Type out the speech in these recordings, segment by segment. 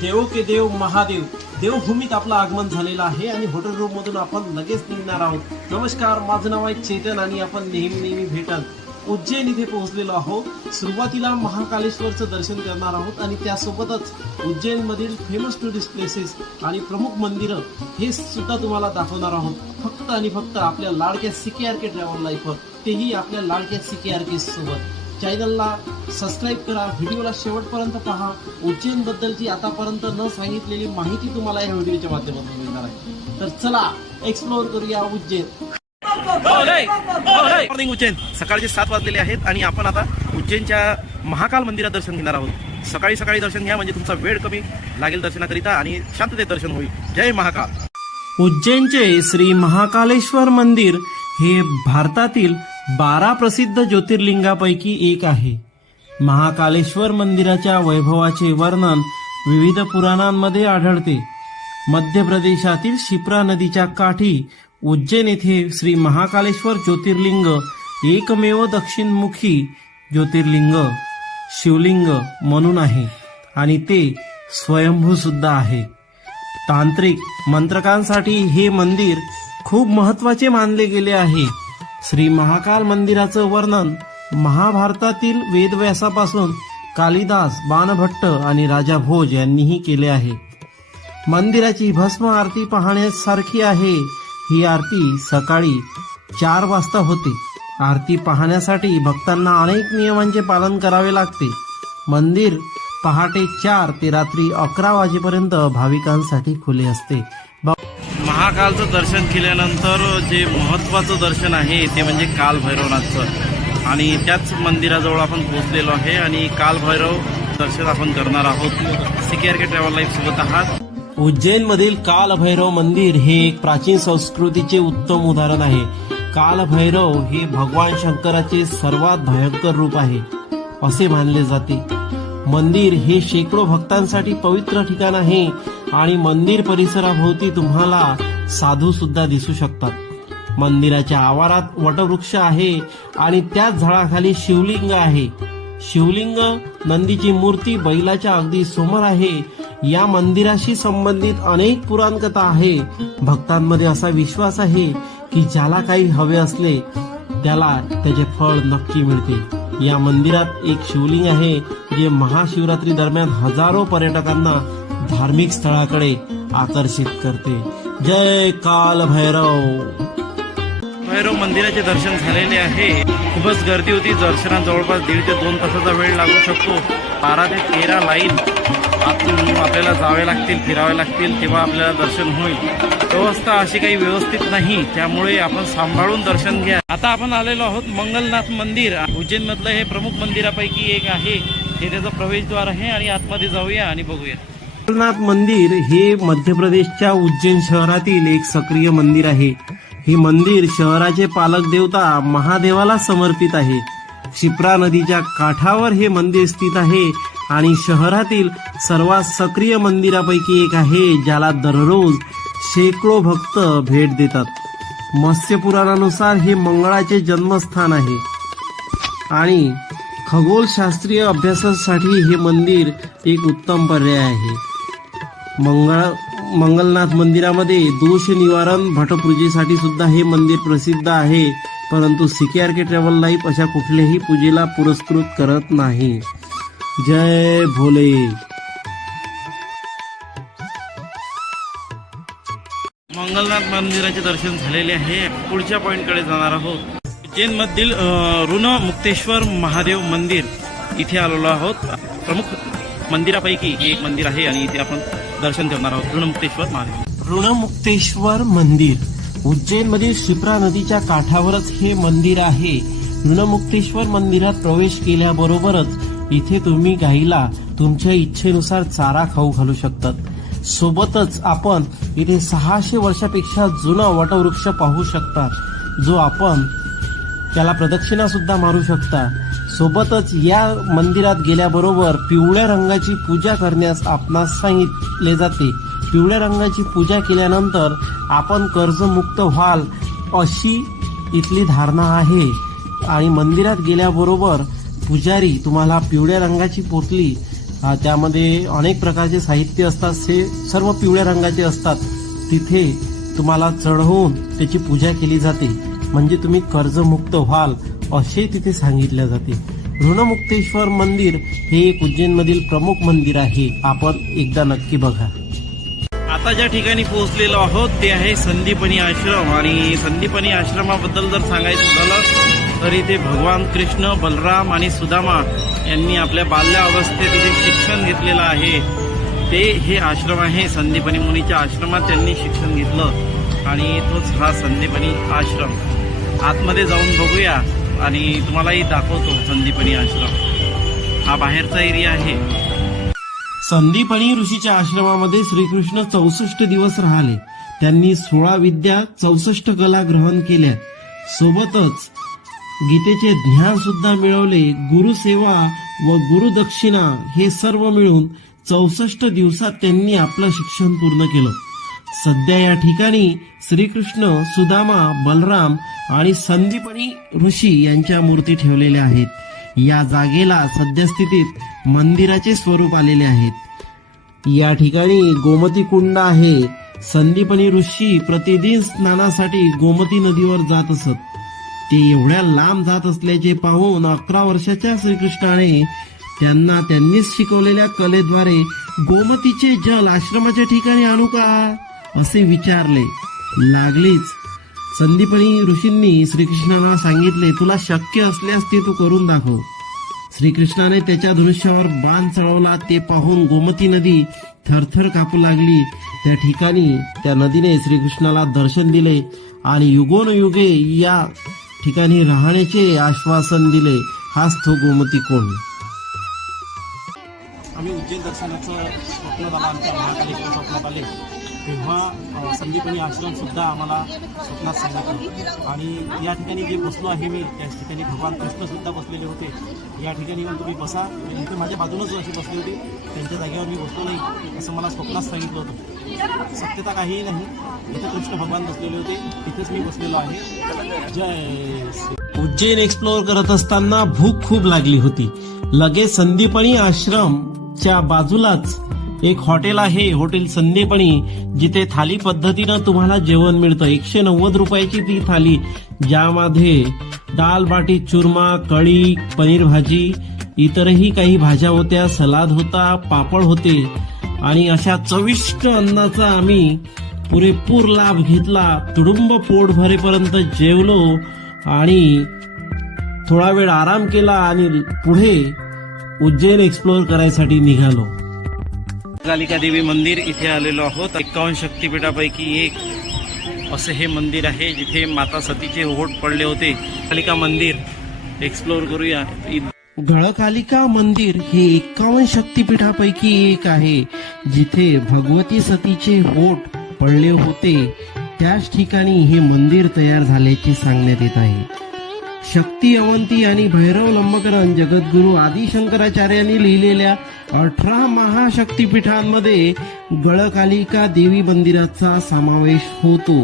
देव के देव महादेव देवभूमीत आपलं आगमन झालेलं आहे आणि हॉटेल रूम मधून आपण लगेच निघणार आहोत. नमस्कार माझं नाव आहे चेतन आणि आपण नेहमी नेहमी भेटल. उज्जैन इथे पोहोचलेलो आहोत. सुरुवातीला महाकालेश्वरचं दर्शन करणार आहोत आणि त्यासोबतच उज्जैनमधील फेमस टुरिस्ट प्लेसेस आणि प्रमुख मंदिरं हे सुद्धा तुम्हाला दाखवणार आहोत. फक्त आणि फक्त आपल्या लाडक्या सी आर के ट्रॅव्हल लाईफवर तेही आपल्या लाडक्या सी आर के सोबत. चॅनलला सबस्क्राईब करा व्हिडिओला शेवटपर्यंत पहा. उज्जैन बद्दलची आतापर्यंत न सांगितलेली माहिती तुम्हाला या व्हिडिओच्या माध्यमातून मिळणार आहे. तर चला एक्सप्लोअर करूया उज्जैन. मॉर्निंग उज्जैन. सकाळचे सात वाजलेले आहेत आणि आपण आता उज्जैनच्या महाकाल मंदिरात दर्शन घेणार आहोत. सकाळी सकाळी दर्शन घ्या म्हणजे तुमचा वेळ कमी लागेल दर्शनाकरिता आणि शांततेत दर्शन होईल. जय महाकाल. उज्जैनचे श्री महाकालेश्वर मंदिर हे भारतातील बारा प्रसिद्ध ज्योतिर्लिंगापैकी एक आहे. महाकालेश्वर मंदिराच्या वैभवाचे वर्णन विविध पुराणांमध्ये आढळते. मध्य प्रदेशातील शिप्रा नदीच्या काठी उज्जैन येथे श्री महाकालेश्वर ज्योतिर्लिंग एकमेव दक्षिणमुखी ज्योतिर्लिंग शिवलिंग म्हणून आहे. आणि ते स्वयंभू सुद्धा आहे. तांत्रिक मंत्रकांसाठी हे मंदिर खूप महत्त्वाचे मानले गेले आहे. श्री महाकाल मंदिराचं वर्णन महाभारतातील वेदव्यासापासून कालिदास बाणभट्ट आणि राजा भोज यांनीही केले आहे. मंदिराची भस्म आरती पाहण्यासारखी आहे. ही आरती सकाळी चार वाजता होते. आरती पाहण्यासाठी भक्तांना अनेक नियमांचे पालन करावे लागते. मंदिर पहाटे चार ते रात्री अकरा वाजेपर्यंत भाविकांसाठी खुले असते. महाकालचं दर्शन केल्यानंतर जे महत्त्वाचं दर्शन आहे ते म्हणजे कालभैरवनाथचं. आणि त्याच मंदिराजवळ आपण पोहोचलेलो आहे आणि कालभैरव दर्शन आपण करणार आहोत. सी के ट्रॅव्हल लाईफ सोबत आहात. उज्जैन मधील काल मंदिर हे एक प्राचीन संस्कृतीचे उत्तम उदाहरण आहे. कालभैरव हे भगवान शंकराचे सर्वात भयंकर रूप आहे असे मानले जाते. मंदिर हे शेकडो भक्तांसाठी पवित्र ठिकाण आहे आणि मंदिर परिसराभोवती तुम्हाला साधू सुद्धा दिसू शकतात. मंदिराच्या आवारात वटवृक्ष आहे आणि त्याच झाडाखाली शिवलिंग आहे. शिवलिंग नंदीची मूर्ती बैलाच्या अगदी समोर आहे. या मंदिराशी संबंधित अनेक पुराणकथा आहे. भक्तांमध्ये असा विश्वास आहे की ज्याला काही हवे असले त्याला त्याचे फळ नक्की मिळते. या मंदिरात एक शिवलिंग आहे जे महाशिवरात्री दरम्यान हजारो पर्यटकांना धार्मिक स्थळाकडे आकर्षित करते. जय काल भैरव भैरव मंदिराचे दर्शन झालेले आहे. खूपच गर्दी होती. दर्शनात जवळपास दीड ते दोन तासाचा वेळ लागू शकतो. बारा ते तेरा लाईन आतून आपल्याला जावे लागतील फिरावे लागतील तेव्हा आपल्याला दर्शन होईल. व्यवस्था अशी काही व्यवस्थित नाही. त्यामुळे आपण सांभाळून दर्शन घ्या. आता आपण आलेलो आहोत मंगलनाथ मंदिर. उज्जैन मधलं हे प्रमुख मंदिरापैकी एक आहे. हे त्याचं प्रवेशद्वार आहे आणि आतमध्ये जाऊया आणि बघूया. नाथ मंदिर हे मध्य प्रदेशच्या उज्जैन शहरातील एक सक्रिय मंदिर आहे. हे मंदिर शहराचे पालक देवता महादेवाला समर्पित आहे. शिप्रा नदीच्या काठावर हे मंदिर स्थित आहे आणि शहरातील सर्वात सक्रिय मंदिरापैकी एक आहे ज्याला दररोज शेकडो भक्त भेट देतात. मत्स्य पुराणानुसार हे मंगळाचे जन्मस्थान आहे. आणि खगोलशास्त्रीय अभ्यासासाठी हे मंदिर एक उत्तम पर्याय आहे. मंगळ मंगलनाथ मंदिरामध्ये दोष निवारण भटपूजेसाठी सुद्धा हे मंदिर प्रसिद्ध आहे. परंतु सी के ट्रॅव्हल लाईफ अशा कुठल्याही पूजेला पुरस्कृत करत नाही. जय भोले. मंगलनाथ मंदिराचे दर्शन झालेले आहे. पुढच्या पॉईंटकडे जाणार आहोत. उज्जैन मधील ऋण मुक्तेश्वर महादेव मंदिर इथे आलेलो आहोत. प्रमुख मंदिरापैकी एक मंदिर आहे आणि इथे आपण दर्शन करणार आहोत. ऋणमुक्तेश्वर महादेव. ऋणमुक्तेश्वर मंदिर. उज्जैन मधील शिप्रा नदीच्या काठावरच हे मंदिर आहे. ऋणमुक्तेश्वर मंदिरात प्रवेश केल्याबरोबरच इथे तुम्ही गाईला तुमच्या इच्छेनुसार चारा खाऊ घालू शकतात. सोबतच आपण इथे सहाशे वर्षापेक्षा जुना वटवृक्ष पाहू शकता जो आपण त्याला प्रदक्षिणा सुद्धा मारू शकता. सोबतच या मंदिरात गेल्याबरोबर पिवळ्या रंगाची पूजा करण्यास आपणास सांगितले जाते. पिवळ्या रंगाची पूजा केल्यानंतर आपण कर्जमुक्त व्हाल अशी इथली धारणा आहे. आणि मंदिरात गेल्याबरोबर पुजारी तुम्हाला पिवळ्या रंगाची पोतली त्यामध्ये अनेक प्रकारचे साहित्य असतात. ते सर्व पिवळ्या रंगाचे असतात. तिथे तुम्हाला चढवून त्याची पूजा केली जाते. म्हणजे तुम्ही कर्जमुक्त व्हाल असे तिथे सांगितले जाते. ऋणमुक्तेश्वर मंदिर हे एक उज्जैनमधील प्रमुख मंदिर आहे. आपण एकदा नक्की बघा. आता ज्या ठिकाणी पोहोचलेलो आहोत ते आहे संदीपनी आश्रम. आणि संदीपनी आश्रमाबद्दल जर सांगायचं झालं तर इथे भगवान कृष्ण बलराम आणि सुदामा यांनी आपल्या बाल्यावस्थेत इथे शिक्षण घेतलेलं आहे. ते हे आश्रम आहे. संदीपनी मुनीच्या आश्रमात त्यांनी शिक्षण घेतलं. आणि तोच हा संदीपनी आश्रम. आतमध्ये जाऊन बघूया आणि तुम्हालाही दाखवतो संदीपनी आश्रम. हा बाहेरचा एरिया आहे. संदीपनी ऋषीच्या आश्रमामध्ये श्रीकृष्ण चौसष्ट दिवस राहिले. त्यांनी सोळा विद्या चौसष्ट कला ग्रहण केल्या. सोबतच गीतेचे ज्ञान सुद्धा मिळवले. गुरुसेवा व गुरुदक्षिणा हे सर्व मिळून चौसष्ट दिवसात त्यांनी आपलं शिक्षण पूर्ण केलं. सध्या या ठिकाणी श्रीकृष्ण सुदामा बलराम आणि संदीपनी ऋषी यांच्या मूर्ती ठेवलेल्या आहेत. या जागेला सद्यस्थितीत मंदिराचे स्वरूप आलेले आहेत. या ठिकाणी गोमती कुंड आहे. संदीपनी ऋषी प्रतिदिन स्नानासाठी गोमती नदीवर जात असत. ते एवढ्या लांब जात असल्याचे पाहून अकरा वर्षाच्या श्रीकृष्णाने त्यांना त्यांनीच शिकवलेल्या कलेद्वारे गोमतीचे जल आश्रमाच्या ठिकाणी आणू का? असे विचारले. लागलीच. संदीपनी ऋषींनी श्रीकृष्णाला सांगितले तुला शक्य असल्यास ते तू करून दाखव. श्रीकृष्णाने त्याच्या धनुष्यावर बाण चढवला ते पाहून गोमती नदी थरथर कापू लागली. त्या ठिकाणी त्या नदीने श्रीकृष्णाला दर्शन दिले आणि युगोनयुगे या ठिकाणी राहण्याचे आश्वासन दिले. हाच तो गोमती कोण? आम्ही उज्जैन दर्शनाचं स्वप्न झालं आमच्या महाकालीच्या स्वप्नात आले. तेव्हा अ, संदीपनी आश्रम सुद्धा आम्हाला स्वप्नात सांगितलं आणि या ठिकाणी जे बसलो आहे मी त्या ठिकाणी भगवान कृष्ण सुद्धा बसलेले होते. या ठिकाणी येऊन तुम्ही बसा. म्हणजे इथे माझ्या बाजूनच अशी बसली होती. त्यांच्या जागेवर मी बसलो नाही असं मला स्वप्नात सांगितलं होतं. सत्यता काहीही नाही. इथे कृष्ण भगवान बसलेले होते. तिथेच मी बसलेलो आहे. जय उज्जैन एक्सप्लोअर करत असताना भूक खूप लागली होती. लगेच संदीपणी आश्रमच्या बाजूलाच एक हॉटेल आहे हॉटेल संदीपणी जिथे थाली पद्धतीनं तुम्हाला जेवण मिळतं. एकशे नव्वद रुपयाची ती थाली ज्यामध्ये दाल बाटी चुरमा कढी पनीर भाजी इतरही काही भाज्या होत्या सलाद होता पापड होते. आणि अशा चविष्ट अन्नाचा आम्ही पुरेपूर लाभ घेतला. तुडुंब पोट भरेपर्यंत जेवलो आणि थोडा वेळ आराम केला आणि पुढे उज्जैन एक्सप्लोअर करायसाठी निघालो. कालिका देवी मंदिर इथे आलेलो आहोत. एकावन्न शक्तीपीठापैकी एक असं हे मंदिर आहे जिथे माता सतीचे ओहोट पडले होते. कालिका मंदिर एक्सप्लोअर करूया. गळकालिका मंदिर हे एक्कावन्न शक्तीपीठापैकी एक आहे जिथे भगवती सतीचे होट पडले होते. त्याच ठिकाणी हे मंदिर तयार झाल्याचे सांगण्यात येत आहे. शक्ती अवंती आणि भैरव लंबकरण जगद्गुरु आदिशंकराचार्यांनी लिहिलेल्या अठरा महाशक्तिपीठांमध्ये गळकालिका देवी मंदिराचा समावेश होतो.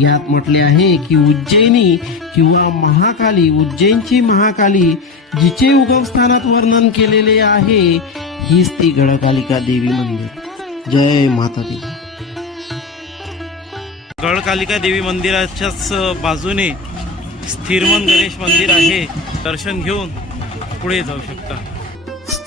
यात म्हटले आहे की उज्जैनी किंवा महाकाली उज्जैनची महाकाली जिचे उगमस्थानात वर्णन केलेले आहे हीच ती गळकालिका देवी मंदिर. जय माता दी. गडकालिका देवी मंदिराच्याच बाजूने स्थिरमन गणेश मंदिर आहे. दर्शन घेऊन पुढे जाऊ शकता.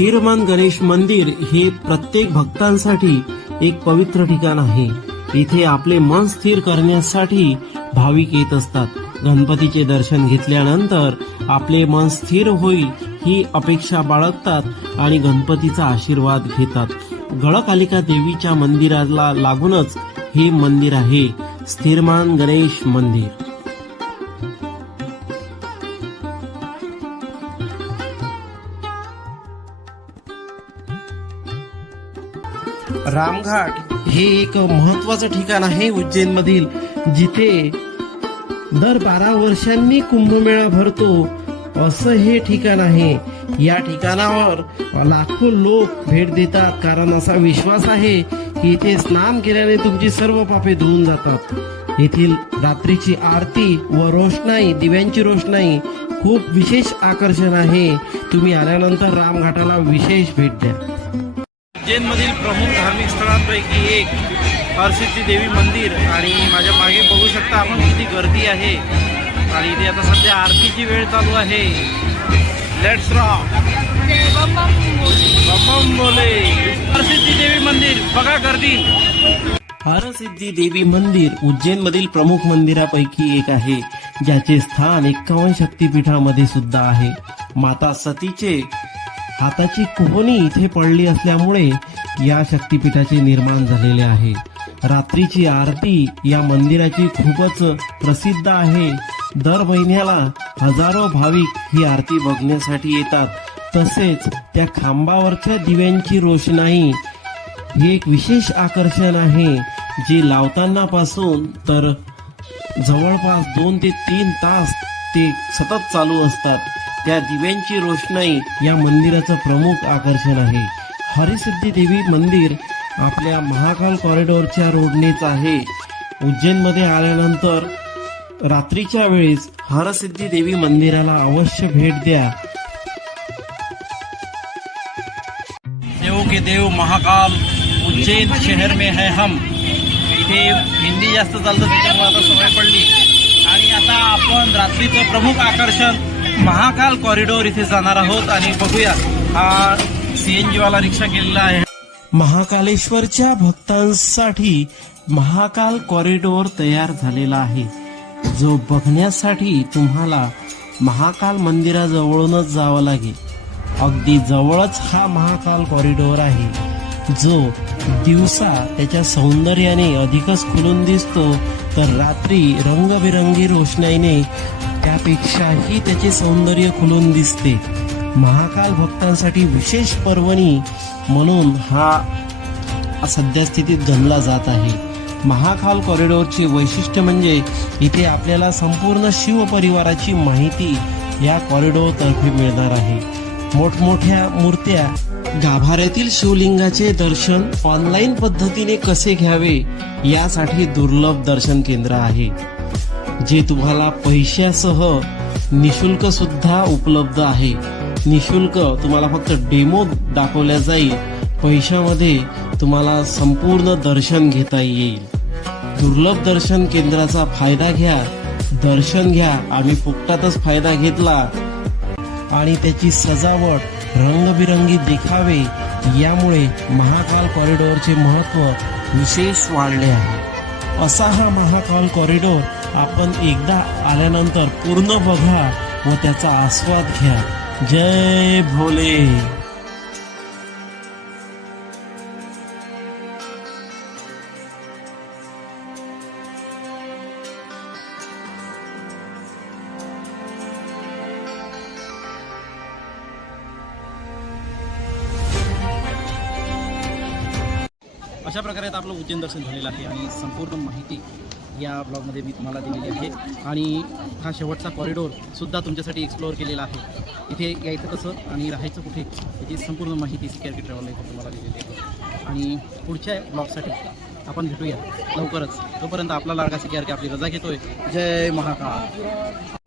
स्थिरमान गणेश मंदिर हे प्रत्येक भक्तांसाठी एक पवित्र ठिकाण आहे. इथे आपले मन स्थिर करण्यासाठी भाविक येत असतात. गणपतीचे दर्शन घेतल्यानंतर आपले मन स्थिर होईल ही अपेक्षा बाळगतात आणि गणपतीचा आशीर्वाद घेतात. गळकालिका देवीच्या मंदिराला लागूनच हे मंदिर आहे. स्थिरमान गणेश मंदिर. रामघाट. हे एक महत्वाचं ठिकाण आहे उज्जैन मधील जिथे दर बारा वर्षांनी कुंभमेळा भरतो. असं हे ठिकाण आहे. या ठिकाणावर लाखो लोक भेट देतात. कारण असा विश्वास आहे की इथे स्नान केल्याने तुमची सर्व पापे धुवून जातात. येथील रात्रीची आरती व रोषणाई दिव्यांची रोषणाई खूप विशेष आकर्षण आहे. तुम्ही आल्यानंतर रामघाटाला विशेष भेट द्या. उज्जैनमधील प्रमुख धार्मिक स्थळांपैकी एक हरसिद्धी देवी मंदिर. आणि माझ्या मागे बघू शकता आपण किती गर्दी आहे. आणि इथे आता सध्या आरतीची वेळ चालू आहे. लेट्स रॉक बम बोले हरसिद्धी देवी मंदिर. बघा गर्दी. हरसिद्धी देवी मंदिर उज्जैन मधील प्रमुख मंदिरापैकी एक आहे. ज्याचे स्थान एक्कावन्न शक्तीपीठामध्ये सुद्धा आहे. माता सतीचे हाताची कोहणी इथे पडली असल्यामुळे या शक्तीपीठाचे निर्माण झालेले आहे. रात्रीची आरती या मंदिराची खूपच प्रसिद्ध आहे. दर महिन्याला हजारो भाविक ही आरती बघण्यासाठी येतात. तसेच त्या खांबावरच्या दिव्यांची रोषणाई हे एक विशेष आकर्षण आहे जे लावताना पासून तर जवळपास दोन ते तीन तास ते सतत चालू असतात. त्या दिव्यांची रोषणाई या मंदिराचं प्रमुख आकर्षण आहे. हरिसिद्धी देवी मंदिर आपल्या महाकाल कॉरिडॉरच्या रोडनेच आहे. उज्जैनमध्ये आल्यानंतर रात्रीच्या वेळेस हरसिद्धी देवी मंदिराला अवश्य भेट द्या. देव के देव महाकाल उज्जैन शहर में है हम. इथे हिंदी जास्त चालतं त्याच्यामुळे आता सवय पडली. आणि आता आपण रात्रीचं प्रमुख आकर्षण महाकाल कॉरिडॉर इथे जाणार आहोत आणि बघूया हा सीएनजी वाला रिक्षा गेलेला आहे. महाकालेश्वरच्या भक्तांसाठी महाकाल कॉरिडॉर तयार झालेला आहे. जो बघण्यासाठी तुम्हाला महाकाल मंदिराजवळूनच जावं लागेल. अगदी जवळच हा महाकाल कॉरिडॉर आहे. जो दिवसा त्याच्या सौंदर्याने अधिकच खुलून दिसतो तर रात्री रंगबिरंगी रोषणाईने त्यापेक्षाही त्याचे सौंदर्य खुलून दिसते. महाकाल भक्तांसाठी विशेष पर्वणी म्हणून हा सध्या स्थितीत गणला जात आहे. महाकाल कॉरिडॉरचे वैशिष्ट्य म्हणजे इथे आपल्याला संपूर्ण शिव परिवाराची माहिती या कॉरिडोरतर्फे मिळणार आहे. मोठमोठ्या मूर्त्या गाभाऱ्यातील शिवलिंगाचे दर्शन ऑनलाईन पद्धतीने कसे घ्यावे यासाठी दुर्लभ दर्शन केंद्र आहे. जे तुम्हाला पैशासह निशुल्क सुद्धा उपलब्ध आहे. निशुल्क तुम्हाला फक्त डेमो दाखवल्या जाईल. पैशामध्ये तुम्हाला संपूर्ण दर्शन घेता येईल. दुर्लभ दर्शन केंद्राचा फायदा घ्या. दर्शन घ्या. आम्ही फुकटातच फायदा घेतला. आणि त्याची सजावट रंगबिरंगी देखावे यामुळे महाकाल कॉरिडॉरचे महत्त्व विशेष वाढले आहे. असा हा महाकाल कॉरिडॉर आपण एकदा आल्यानंतर पूर्ण बघा व त्याचा आस्वाद घ्या. जय भोले. अशा प्रकारे आता आपलं उज्जैन दर्शन झालेलं आहे आणि संपूर्ण माहिती या ब्लॉगमध्ये मी तुम्हाला दिलेली आहे. आणि हा शेवटचा कॉरिडोर सुद्धा तुमच्यासाठी एक्सप्लोअर केलेला आहे. इथे यायचं कसं आणि राहायचं कुठे याची संपूर्ण माहिती सिक्युरिटी ट्रॅव्हल इथे तुम्हाला दिलेली आहे. आणि पुढच्या ब्लॉगसाठी आपण भेटूया. लवकरच. तोपर्यंत आपला लाडका सिक्युरिटी आपली रजा घेतोय. जय महाकाळ